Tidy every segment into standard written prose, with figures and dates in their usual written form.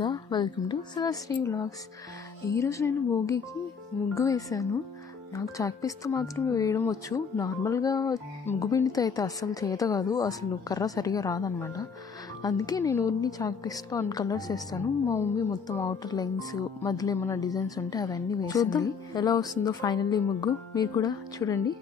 Sudha, welcome to Sudhashree vlogs. ఈరోజు నేను భోగికి ముగ్గు వేశాను. నాకు చాక్పీస్తో మాత్రమే వేయడం వచ్చు. నార్మల్గా ముగ్గు పిండితో అయితే అస్సలు చేత కాదు, అసలు కర్ర సరిగా రాదనమాట. అందుకే నేను ఊరిని చాక్పీస్తో అన్ని కలర్స్ వేస్తాను. మా మమ్మీ మొత్తం అవుటర్ లైన్స్ మధ్యలో ఏమైనా డిజైన్స్ ఉంటే అవన్నీ వేస్తాం. ఎలా వస్తుందో ఫైనల్లీ ముగ్గు మీరు కూడా చూడండి.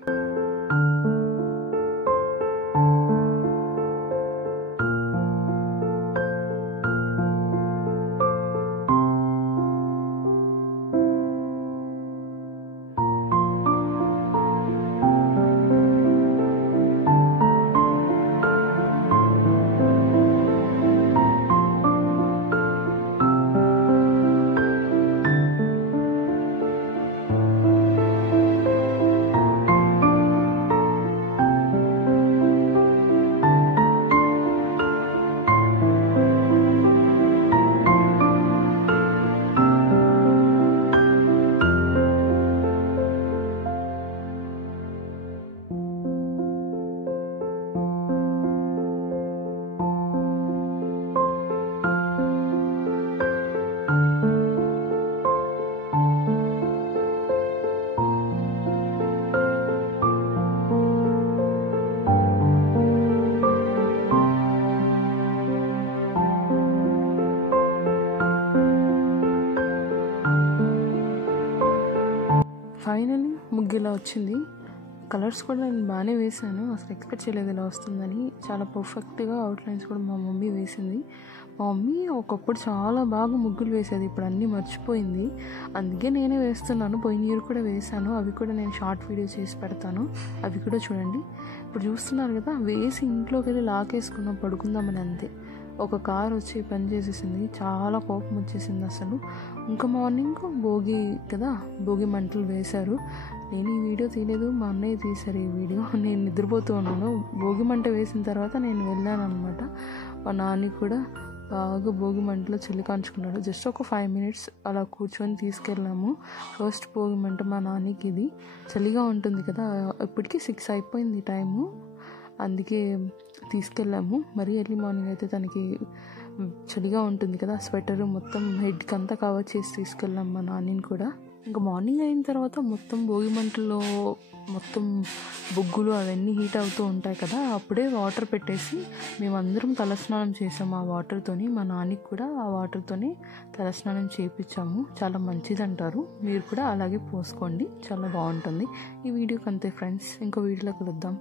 ఫైనలీ ముగ్గు ఇలా వచ్చింది. కలర్స్ కూడా నేను బాగానే వేసాను, అసలు ఎక్స్పెక్ట్ చేయలేదు ఇలా వస్తుందని. చాలా పర్ఫెక్ట్గా అవుట్లైన్స్ కూడా మా మమ్మీ వేసింది. మా మమ్మీ ఒకప్పుడు చాలా బాగా ముగ్గులు వేసేది, ఇప్పుడు అన్నీ మర్చిపోయింది. అందుకే నేనే వేస్తున్నాను. పోయిన ఇయర్ కూడా వేసాను, అవి కూడా నేను షార్ట్ వీడియో చేసి పెడతాను, అవి కూడా చూడండి. ఇప్పుడు చూస్తున్నారు కదా, వేసి ఇంట్లోకి వెళ్ళి లాకేసుకున్నాం పడుకుందామని, అంతే. ఒక కార్ వచ్చి పని చేసేసింది, చాలా కోపం వచ్చేసింది అసలు. ఇంకా మార్నింగ్ భోగి కదా, భోగి మంటలు వేశారు. నేను ఈ వీడియో తీయలేదు, మా అన్నయ్య తీశారు ఈ వీడియో. నేను నిద్రపోతూ ఉన్నాను. భోగి మంట వేసిన తర్వాత నేను వెళ్ళాను అనమాట. మా నాన్న కూడా బాగా భోగి మంటలో చలి కాంచుకున్నాడు. జస్ట్ ఒక 5 minutes అలా కూర్చొని తీసుకెళ్ళాము. ఫస్ట్ భోగి మంట మా నాన్నకి. ఇది చలిగా ఉంటుంది కదా, ఇప్పటికీ 6 అయిపోయింది టైము, అందుకే తీసుకెళ్ళాము. మరీ ఎర్లీ మార్నింగ్ అయితే తనకి చలిగా ఉంటుంది కదా, స్వెటర్ మొత్తం హెడ్కి అంతా కవర్ చేసి తీసుకెళ్ళాము మా నాన్నని కూడా. ఇంకా మార్నింగ్ అయిన తర్వాత మొత్తం భోగి మంటల్లో మొత్తం బొగ్గులు అవన్నీ హీట్ అవుతూ ఉంటాయి కదా, అప్పుడే వాటర్ పెట్టేసి మేమందరం తలస్నానం చేసాము ఆ వాటర్తోని. మా నాన్నకి కూడా ఆ వాటర్తోనే తలస్నానం చేయించాము. చాలా మంచిది అంటారు, మీరు కూడా అలాగే పోసుకోండి, చాలా బాగుంటుంది. ఈ వీడియోకి అంతే ఫ్రెండ్స్, ఇంకో వీడియోలో కలుద్దాం.